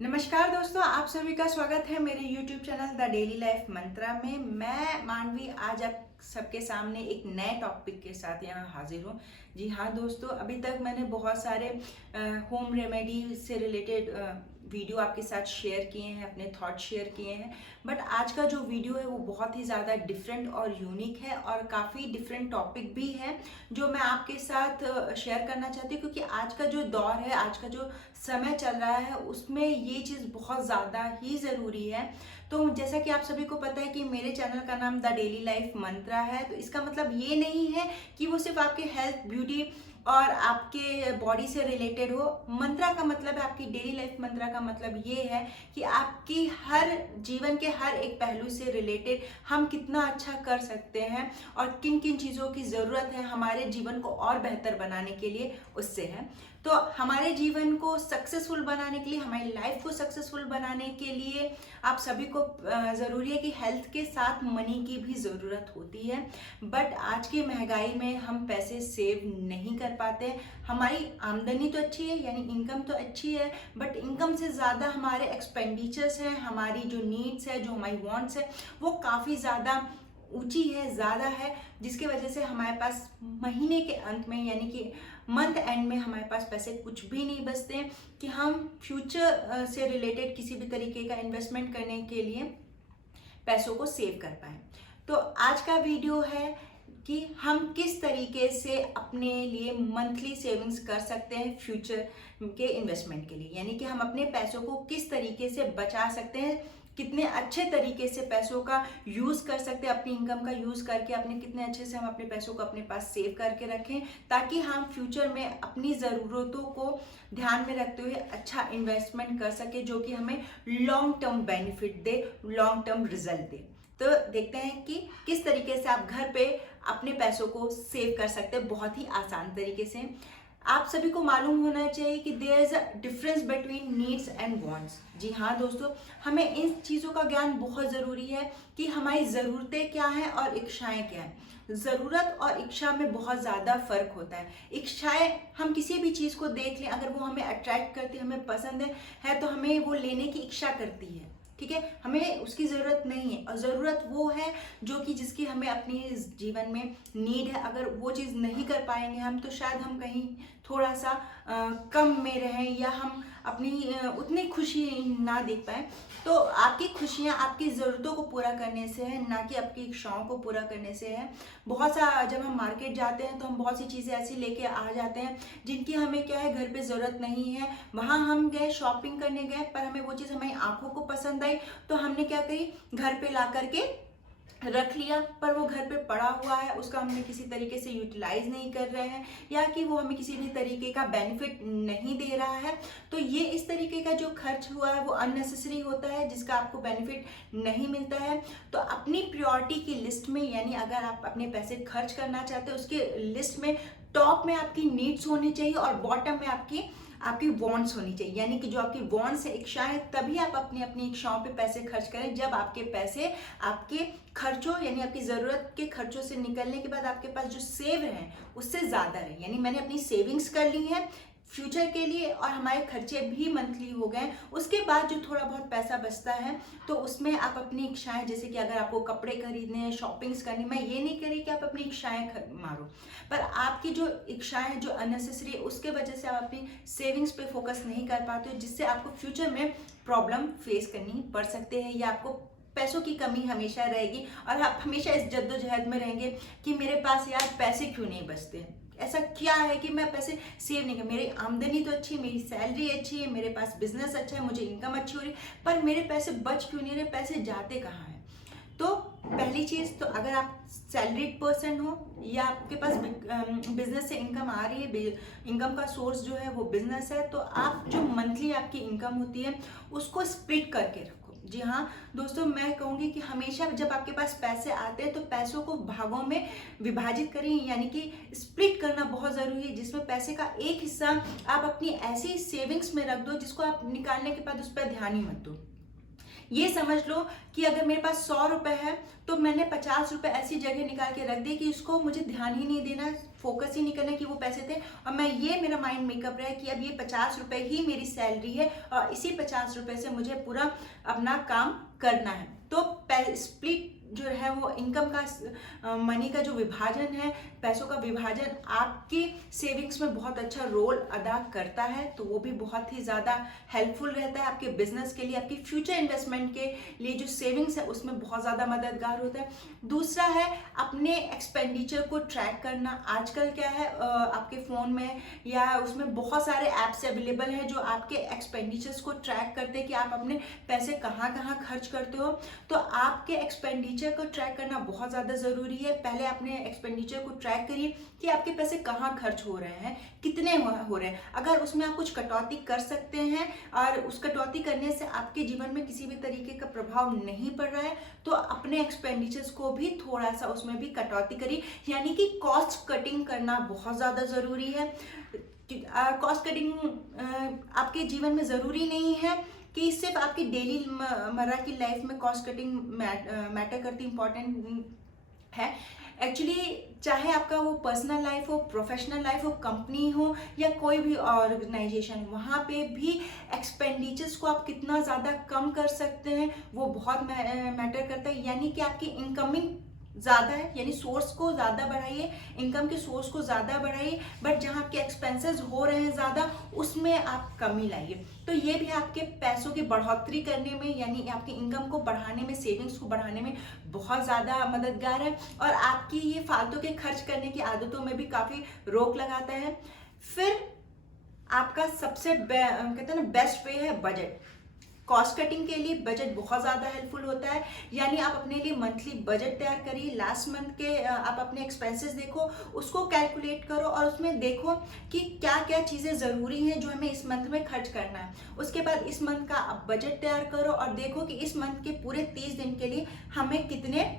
नमस्कार दोस्तों, आप सभी का स्वागत है मेरे YouTube channel the daily life mantra में। मैं मानवी आज आप सबके सामने एक नए टॉपिक के साथ यहाँ हाजिर हूँ। जी हाँ दोस्तों, अभी तक मैंने बहुत सारे होम रेमेडी से रिलेटेड वीडियो आपके साथ शेयर किए हैं, अपने थॉट शेयर किए हैं। बट आज का जो वीडियो है वो बहुत ही ज़्यादा डिफरेंट और यूनिक है और काफ़ी डिफरेंट टॉपिक भी है जो मैं आपके साथ शेयर करना चाहती हूँ, क्योंकि आज का जो दौर है, आज का जो समय चल रहा है, उसमें ये चीज़ बहुत ज़्यादा ही ज़रूरी है। तो जैसा कि आप सभी को पता है कि मेरे चैनल का नाम द डेली लाइफ मंत्रा है, तो इसका मतलब ये नहीं है कि वो सिर्फ आपके हेल्थ, ब्यूटी और आपके बॉडी से रिलेटेड हो। मंत्रा का मतलब है, आपकी डेली लाइफ मंत्रा का मतलब ये है कि आपकी हर जीवन के हर एक पहलू से रिलेटेड हम कितना अच्छा कर सकते हैं और किन किन चीज़ों की ज़रूरत है हमारे जीवन को और बेहतर बनाने के लिए, उससे है। तो हमारे जीवन को सक्सेसफुल बनाने के लिए, हमारी लाइफ को सक्सेसफुल बनाने के लिए आप सभी को ज़रूरी है कि हेल्थ के साथ मनी की भी ज़रूरत होती है। बट आज की महंगाई में हम पैसे सेव नहीं कर पाते। हमारी आमदनी तो अच्छी है, यानी इनकम तो अच्छी है, बट इनकम से ज़्यादा हमारे एक्सपेंडिचर्स हैं, हमारी जो नीड्स है, जो हमारी वांट्स है, वो काफ़ी ज़्यादा ऊंची है, ज़्यादा है, जिसकी वजह से हमारे पास महीने के अंत में, यानी कि मंथ एंड में हमारे पास पैसे कुछ भी नहीं बचते हैं कि हम फ्यूचर से रिलेटेड किसी भी तरीके का इन्वेस्टमेंट करने के लिए पैसों को सेव कर पाएँ। तो आज का वीडियो है कि हम किस तरीके से अपने लिए मंथली सेविंग्स कर सकते हैं फ्यूचर के इन्वेस्टमेंट के लिए, यानी कि हम अपने पैसों को किस तरीके से बचा सकते हैं, कितने अच्छे तरीके से पैसों का यूज़ कर सकते हैं, अपनी इनकम का यूज़ करके अपने कितने अच्छे से हम अपने पैसों को अपने पास सेव करके रखें, ताकि हम फ्यूचर में अपनी ज़रूरतों को ध्यान में रखते हुए अच्छा इन्वेस्टमेंट कर सके जो कि हमें लॉन्ग टर्म बेनिफिट दे, लॉन्ग टर्म रिजल्ट दे। तो देखते हैं कि किस तरीके से आप घर पे अपने पैसों को सेव कर सकते हैं बहुत ही आसान तरीके से। आप सभी को मालूम होना चाहिए कि there is a difference between needs and wants. जी हाँ दोस्तों, हमें इन चीज़ों का ज्ञान बहुत ज़रूरी है कि हमारी ज़रूरतें क्या हैं और इच्छाएं क्या हैं। ज़रूरत और इच्छा में बहुत ज़्यादा फ़र्क होता है। इच्छाएं, हम किसी भी चीज़ को देख लें, अगर वो हमें अट्रैक्ट करती है, हमें पसंद है तो हमें वो लेने की इच्छा करती है, ठीक है, हमें उसकी ज़रूरत नहीं है। और ज़रूरत वो है जो कि जिसकी हमें अपनी जीवन में नीड है। अगर वो चीज़ नहीं कर पाएंगे हम, तो शायद हम कहीं थोड़ा सा कम में रहें या हम अपनी उतनी खुशी ना देख पाएँ। तो आपकी खुशियाँ आपकी ज़रूरतों को पूरा करने से है, ना कि आपकी इच्छाओं को पूरा करने से है। बहुत सा जब हम मार्केट जाते हैं तो हम बहुत सी चीज़ें ऐसी लेके आ जाते हैं जिनकी हमें क्या है, घर पे ज़रूरत नहीं है। वहाँ हम गए, शॉपिंग करने गए, पर हमें वो चीज़ हमारी आंखों को पसंद आई, तो हमने क्या करी, घर पे ला करके रख लिया, पर वो घर पे पड़ा हुआ है, उसका हमने किसी तरीके से यूटिलाइज नहीं कर रहे हैं, या कि वो हमें किसी भी तरीके का बेनिफिट नहीं दे रहा है। तो ये इस तरीके का जो खर्च हुआ है वो अननेसेसरी होता है, जिसका आपको बेनिफिट नहीं मिलता है। तो अपनी प्रायोरिटी की लिस्ट में, यानी अगर आप अपने पैसे खर्च करना चाहते हैं, उसके लिस्ट में टॉप में आपकी नीड्स होनी चाहिए और बॉटम में आपकी आपकी वांट्स होनी चाहिए। यानी कि जो आपकी वांट्स है, इच्छाएं, तभी आप अपनी अपनी इच्छाओं पे पैसे खर्च करें जब आपके पैसे आपके खर्चों, यानी आपकी ज़रूरत के खर्चों से निकलने के बाद आपके पास जो सेव हैं उससे ज़्यादा रहे। यानी मैंने अपनी सेविंग्स कर ली है फ्यूचर के लिए और हमारे खर्चे भी मंथली हो गए। उसके बाद जो थोड़ा बहुत पैसा बचता है तो उसमें आप अपनी इच्छाएं, जैसे कि अगर आपको कपड़े खरीदने हैं, शॉपिंग्स करनी, मैं ये नहीं कह रही कि आप अपनी इच्छाएं मारो, पर आपकी जो इच्छाएं जो अननेसेसरी है उसके वजह से आप अपनी सेविंग्स पे फोकस नहीं कर पाते हो, जिससे आपको फ्यूचर में प्रॉब्लम फेस करनी पड़ सकते हैं, या आपको पैसों की कमी हमेशा रहेगी और आप हमेशा इस जद्दोजहद में रहेंगे कि मेरे पास यार पैसे क्यों नहीं बचते, ऐसा क्या है कि मैं पैसे सेव नहीं कर, मेरी आमदनी तो अच्छी, मेरी सैलरी अच्छी है, मेरे पास बिजनेस अच्छा है, मुझे इनकम अच्छी हो रही है, पर मेरे पैसे बच क्यों नहीं रहे, पैसे जाते कहाँ हैं। तो पहली चीज़ तो, अगर आप सैलरीड पर्सन हो या आपके पास बिजनेस से इनकम आ रही है, इनकम का सोर्स जो है वो बिजनेस है, तो आप जो मंथली आपकी इनकम होती है उसको स्प्लिट करके रखो। जी हाँ दोस्तों, मैं कहूँगी कि हमेशा जब आपके पास पैसे आते हैं तो पैसों को भागों में विभाजित करें, यानी कि स्प्लिट करना बहुत ज़रूरी है, जिसमें पैसे का एक हिस्सा आप अपनी ऐसी सेविंग्स में रख दो जिसको आप निकालने के बाद उस पर ध्यान ही मत दो। ये समझ लो कि अगर मेरे पास 100 रुपए है तो मैंने 50 रुपए ऐसी जगह निकाल के रख दिए कि इसको मुझे ध्यान ही नहीं देना, फोकस ही नहीं करना कि वो पैसे थे, और मैं ये मेरा माइंड मेकअप रहा है कि अब ये 50 रुपए ही मेरी सैलरी है और इसी 50 रुपए से मुझे पूरा अपना काम करना है। तो स्प्लिट जो है वो इनकम का, मनी का जो विभाजन है, पैसों का विभाजन आपकी सेविंग्स में बहुत अच्छा रोल अदा करता है। तो वो भी बहुत ही ज़्यादा हेल्पफुल रहता है आपके बिजनेस के लिए, आपकी फ्यूचर इन्वेस्टमेंट के लिए जो सेविंग्स है उसमें बहुत ज़्यादा मददगार होता है। दूसरा है अपने एक्सपेंडिचर को ट्रैक करना। आजकल क्या है, आपके फ़ोन में या उसमें बहुत सारे ऐप्स अवेलेबल हैं जो आपके एक्सपेंडिचर्स को ट्रैक करते हैं कि आप अपने पैसे कहाँ कहाँ खर्च करते हो। तो आपके एक्सपेंडिचर को ट्रैक करना बहुत ज़्यादा ज़रूरी है। पहले अपने एक्सपेंडिचर को ट्रैक करिए कि आपके पैसे कहाँ खर्च हो रहे हैं, कितने हो रहे हैं। अगर उसमें आप कुछ कटौती कर सकते हैं और उस कटौती करने से आपके जीवन में किसी भी तरीके का प्रभाव नहीं पड़ रहा है तो अपने एक्सपेंडिचर्स को भी थोड़ा सा उसमें भी कटौती करिए, यानी कि कॉस्ट कटिंग करना बहुत ज़्यादा ज़रूरी है। कॉस्ट कटिंग आपके जीवन में ज़रूरी नहीं है कि सिर्फ आपकी डेली मर्रा की लाइफ में कॉस्ट कटिंग मैटर करती, इम्पॉर्टेंट है। एक्चुअली चाहे आपका वो पर्सनल लाइफ हो, प्रोफेशनल लाइफ हो, कंपनी हो या कोई भी ऑर्गेनाइजेशन, वहाँ पे भी एक्सपेंडिचर्स को आप कितना ज़्यादा कम कर सकते हैं वो बहुत मैटर करता है। यानी कि आपकी इनकमिंग ज़्यादा है, यानी सोर्स को ज़्यादा बढ़ाइए, इनकम के सोर्स को ज़्यादा बढ़ाइए, बट जहाँ आपके एक्सपेंसेस हो रहे हैं ज़्यादा उसमें आप कमी लाइए। तो ये भी आपके पैसों की बढ़ोतरी करने में, यानी आपकी इनकम को बढ़ाने में, सेविंग्स को बढ़ाने में बहुत ज़्यादा मददगार है और आपकी ये फालतू के खर्च करने की आदतों में भी काफ़ी रोक लगाता है। फिर आपका सबसे कहते हैं ना बेस्ट वे है बजट। कॉस्ट कटिंग के लिए बजट बहुत ज़्यादा हेल्पफुल होता है, यानी आप अपने लिए मंथली बजट तैयार करिए। लास्ट मंथ के आप अपने एक्सपेंसेस देखो, उसको कैलकुलेट करो और उसमें देखो कि क्या क्या चीज़ें ज़रूरी हैं जो हमें इस मंथ में खर्च करना है। उसके बाद इस मंथ का आप बजट तैयार करो और देखो कि इस मंथ के पूरे 30 दिन के लिए हमें कितने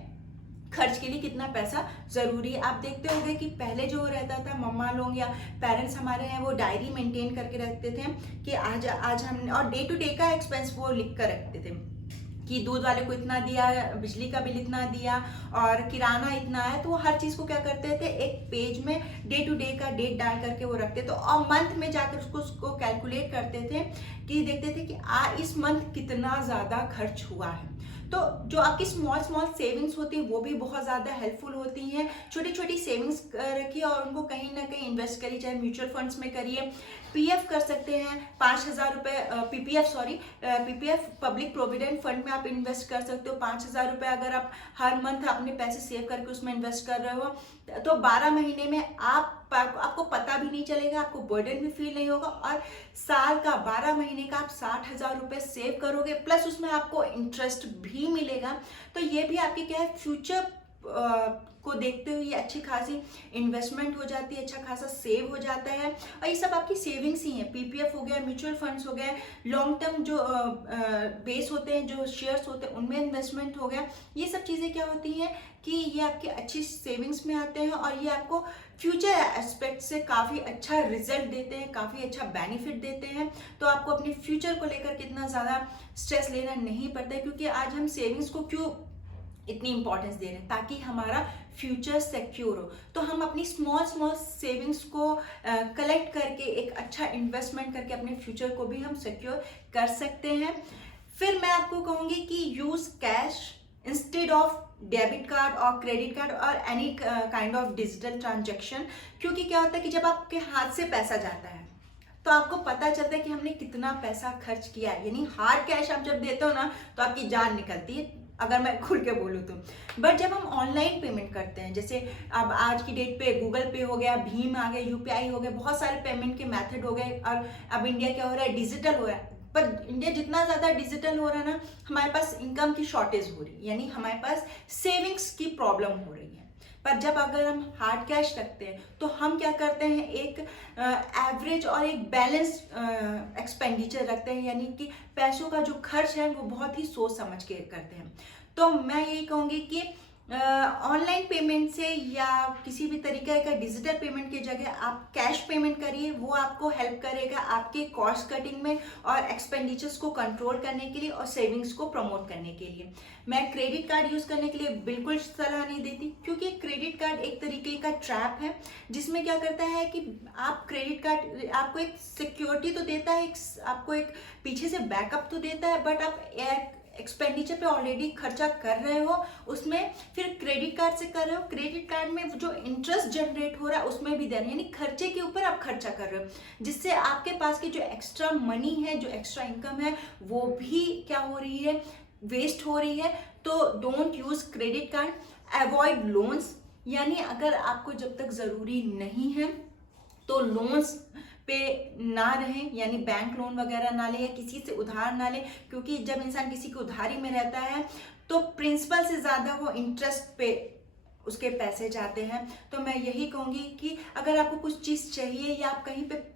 खर्च के लिए कितना पैसा जरूरी है। आप देखते होंगे कि पहले जो रहता था, मम्मा लोग या पेरेंट्स हमारे हैं वो डायरी मेंटेन करके रखते थे कि आज हमने, और डे टू डे का एक्सपेंस वो लिख कर रखते थे कि दूध वाले को इतना दिया, बिजली का बिल इतना दिया और किराना इतना है। तो वो हर चीज़ को क्या करते थे, एक पेज में डे टू डे का डेट डाल करके वो रखते थे और मंथ में जाकर उसको कैलकुलेट करते थे कि देखते थे कि इस मंथ कितना ज़्यादा खर्च हुआ है। तो जो आपकी स्मॉल सेविंग्स होती हैं वो भी बहुत ज़्यादा हेल्पफुल होती हैं। छोटी छोटी सेविंग्स रखिए और उनको कहीं ना कहीं इन्वेस्ट करिए, चाहे म्यूचुअल फंड्स में करिए, पीएफ कर सकते हैं। 5,000 रुपये पीपीएफ पब्लिक प्रोविडेंट फंड में आप इन्वेस्ट कर सकते हो। 5,000 रुपये अगर आप हर मंथ अपने पैसे सेव करके उसमें इन्वेस्ट कर रहे हो तो 12 महीने में आपको पता भी नहीं चलेगा, आपको बर्डन भी फील नहीं होगा और साल का 12 महीने का आप 60,000 रुपये सेव करोगे, प्लस उसमें आपको इंटरेस्ट भी मिलेगा। तो ये भी आपकी क्या है, फ्यूचर को देखते हुए ये अच्छी खासी इन्वेस्टमेंट हो जाती है, अच्छा खासा सेव हो जाता है। और ये सब आपकी सेविंग्स ही हैं। पीपीएफ हो गया, म्यूचुअल फंड्स हो गए, लॉन्ग टर्म जो बेस होते हैं, जो शेयर्स होते हैं उनमें इन्वेस्टमेंट हो गया। ये सब चीज़ें क्या होती हैं कि ये आपकी अच्छी सेविंग्स में आते हैं और ये आपको फ्यूचर एस्पेक्ट से काफ़ी अच्छा रिजल्ट देते हैं, काफ़ी अच्छा बेनिफिट देते हैं। तो आपको अपने फ्यूचर को लेकर कितना ज़्यादा स्ट्रेस लेना नहीं पड़ता है, क्योंकि आज हम सेविंग्स को क्यों इतनी इंपॉर्टेंस दे रहे हैं, ताकि हमारा फ्यूचर सिक्योर हो। तो हम अपनी स्मॉल सेविंग्स को कलेक्ट करके एक अच्छा इन्वेस्टमेंट करके अपने फ्यूचर को भी हम सिक्योर कर सकते हैं। फिर मैं आपको कहूँगी कि use cash instead of debit card और क्रेडिट कार्ड और any kind of digital transaction. क्योंकि क्या होता है कि जब आपके हाथ से पैसा जाता है तो आपको पता चलता है कि हमने कितना पैसा खर्च किया है। यानी हार्ड कैश आप जब देते हो ना तो आपकी जान निकलती है, अगर मैं खुल के बोलूँ तो। बट जब हम ऑनलाइन पेमेंट करते हैं, जैसे अब आज की डेट पे गूगल पे हो गया, भीम आ गया, यूपीआई हो गया, बहुत सारे पेमेंट के मेथड हो गए और अब इंडिया क्या हो रहा है, डिजिटल हो रहा है। पर इंडिया जितना ज़्यादा डिजिटल हो रहा है ना, हमारे पास इनकम की शॉर्टेज हो रही है, यानी हमारे पास सेविंग्स की प्रॉब्लम हो रही है। पर जब अगर हम हार्ड कैश रखते हैं तो हम क्या करते हैं, एक एवरेज और एक बैलेंस एक्सपेंडिचर रखते हैं, यानी कि पैसों का जो खर्च है वो बहुत ही सोच समझ के करते हैं। तो मैं यही कहूँगी कि ऑनलाइन पेमेंट से या किसी भी तरीके का डिजिटल पेमेंट की जगह आप कैश पेमेंट करिए। वो आपको हेल्प करेगा आपके कॉस्ट कटिंग में और एक्सपेंडिचर्स को कंट्रोल करने के लिए और सेविंग्स को प्रमोट करने के लिए। मैं क्रेडिट कार्ड यूज़ करने के लिए बिल्कुल सलाह नहीं देती, क्योंकि क्रेडिट कार्ड एक तरीके का ट्रैप है जिसमें क्या करता है कि आप क्रेडिट कार्ड आपको एक सिक्योरिटी तो देता है, आपको एक पीछे से बैकअप तो देता है, बट आप एक्सपेंडिचर पे ऑलरेडी खर्चा कर रहे हो, उसमें फिर क्रेडिट कार्ड से कर रहे हो, क्रेडिट कार्ड में जो इंटरेस्ट जनरेट हो रहा है उसमें भी दे रहे हैं, यानी खर्चे के ऊपर आप खर्चा कर रहे हो, जिससे आपके पास की जो एक्स्ट्रा मनी है, जो एक्स्ट्रा इनकम है, वो भी क्या हो रही है, वेस्ट हो रही है। तो don't use credit card, avoid loans, यानी अगर आपको जब तक ज़रूरी नहीं है तो लोन्स पे ना रहें, यानी बैंक लोन वगैरह ना ले या किसी से उधार ना ले, क्योंकि जब इंसान किसी की उधारी में रहता है तो प्रिंसिपल से ज़्यादा वो इंटरेस्ट पे उसके पैसे जाते हैं। तो मैं यही कहूँगी कि अगर आपको कुछ चीज़ चाहिए या आप कहीं पे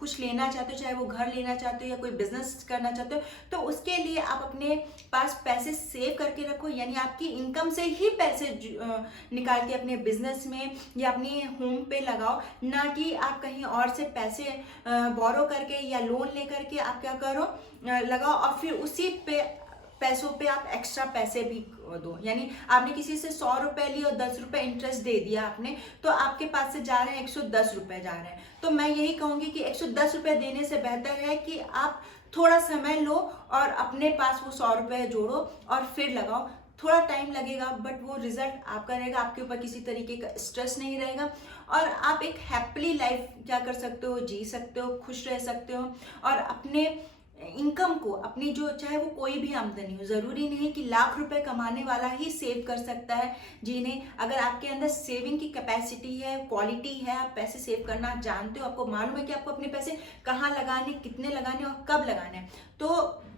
कुछ लेना चाहते हो, चाहे वो घर लेना चाहते हो या कोई बिजनेस करना चाहते हो, तो उसके लिए आप अपने पास पैसे सेव करके रखो, यानी आपकी इनकम से ही पैसे निकाल के अपने बिजनेस में या अपने होम पे लगाओ, ना कि आप कहीं और से पैसे बोरो करके या लोन ले करके आप क्या करो लगाओ और फिर उसी पे पैसों पे आप एक्स्ट्रा पैसे भी दो। यानी आपने किसी से 100 रुपए लिए और 10 रुपए इंटरेस्ट दे दिया आपने, तो आपके पास से जा रहे हैं 110 रुपए जा रहे हैं। तो मैं यही कहूँगी कि 110 रुपए देने से बेहतर है कि आप थोड़ा समय लो और अपने पास वो 100 रुपए जोड़ो और फिर लगाओ। थोड़ा टाइम लगेगा बट वो रिजल्ट आपका रहेगा, आपके ऊपर किसी तरीके का स्ट्रेस नहीं रहेगा और आप एक हैप्पीली लाइफ क्या कर सकते हो, जी सकते हो, खुश रह सकते हो और अपने इनकम को, अपनी जो चाहे वो कोई भी आमदनी हो, ज़रूरी नहीं कि लाख रुपए कमाने वाला ही सेव कर सकता है। जिन्हें अगर आपके अंदर सेविंग की कैपेसिटी है, क्वालिटी है, आप पैसे सेव करना जानते हो, आपको मालूम है कि आपको अपने पैसे कहाँ लगाने, कितने लगाने और कब लगाने, तो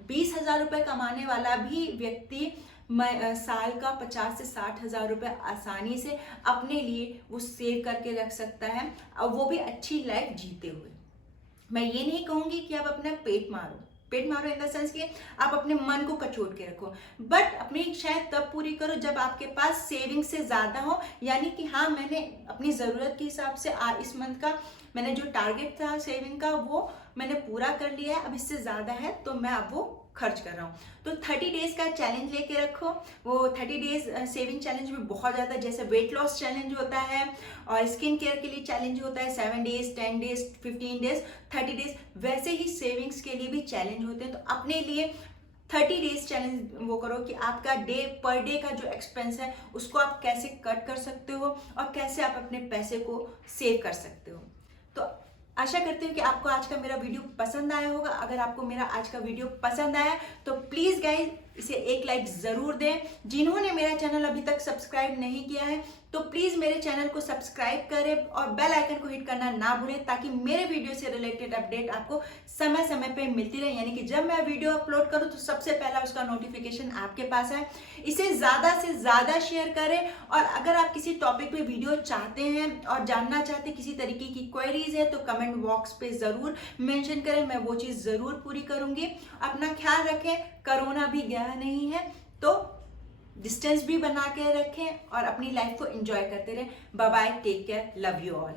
20,000 रुपये कमाने वाला भी व्यक्ति साल का 50 से 60,000 रुपये आसानी से अपने लिए वो सेव करके रख सकता है और वो भी अच्छी लाइफ जीते हुए। मैं ये नहीं कहूँगी कि आप अपना पेट मारो इन द सेंस कि आप अपने मन को कचोट के रखो, बट अपनी शायद तब पूरी करो जब आपके पास सेविंग से ज़्यादा हो, यानी कि हाँ मैंने अपनी ज़रूरत के हिसाब से इस मंथ का मैंने जो टारगेट था सेविंग का वो मैंने पूरा कर लिया है, अब इससे ज़्यादा है तो मैं अब वो खर्च कर रहा हूँ। तो 30 डेज का चैलेंज लेके रखो। वो 30 डेज सेविंग चैलेंज में बहुत ज़्यादा, जैसे वेट लॉस चैलेंज होता है और स्किन केयर के लिए चैलेंज होता है 7 डेज, 10 डेज, 15 डेज, 30 डेज, वैसे ही सेविंग्स के लिए भी चैलेंज होते हैं। तो अपने लिए 30 डेज चैलेंज वो करो कि आपका पर डे का जो एक्सपेंस है उसको आप कैसे कट कर सकते हो और कैसे आप अपने पैसे को सेव कर सकते हो। तो आशा करती हूँ कि आपको आज का मेरा वीडियो पसंद आया होगा। अगर आपको मेरा आज का वीडियो पसंद आया तो प्लीज़ गाइज इसे एक लाइक ज़रूर दें। जिन्होंने मेरा चैनल अभी तक सब्सक्राइब नहीं किया है तो प्लीज़ मेरे चैनल को सब्सक्राइब करें और बेल आइकन को हिट करना ना भूलें, ताकि मेरे वीडियो से रिलेटेड अपडेट आपको समय समय पे मिलती रहे, यानी कि जब मैं वीडियो अपलोड करूँ तो सबसे पहला उसका नोटिफिकेशन आपके पास है। इसे ज़्यादा से ज़्यादा शेयर करें और अगर आप किसी टॉपिक पे वीडियो चाहते हैं और जानना चाहते हैं, किसी तरीके की क्वेरीज है, तो कमेंट बॉक्स पे ज़रूर मेंशन करें, मैं वो चीज़ ज़रूर पूरी करूँगी। अपना ख्याल रखें, कोरोना भी गया नहीं है तो डिस्टेंस भी बना के रखें और अपनी लाइफ को एंजॉय करते रहें। Bye bye, take care, love you all.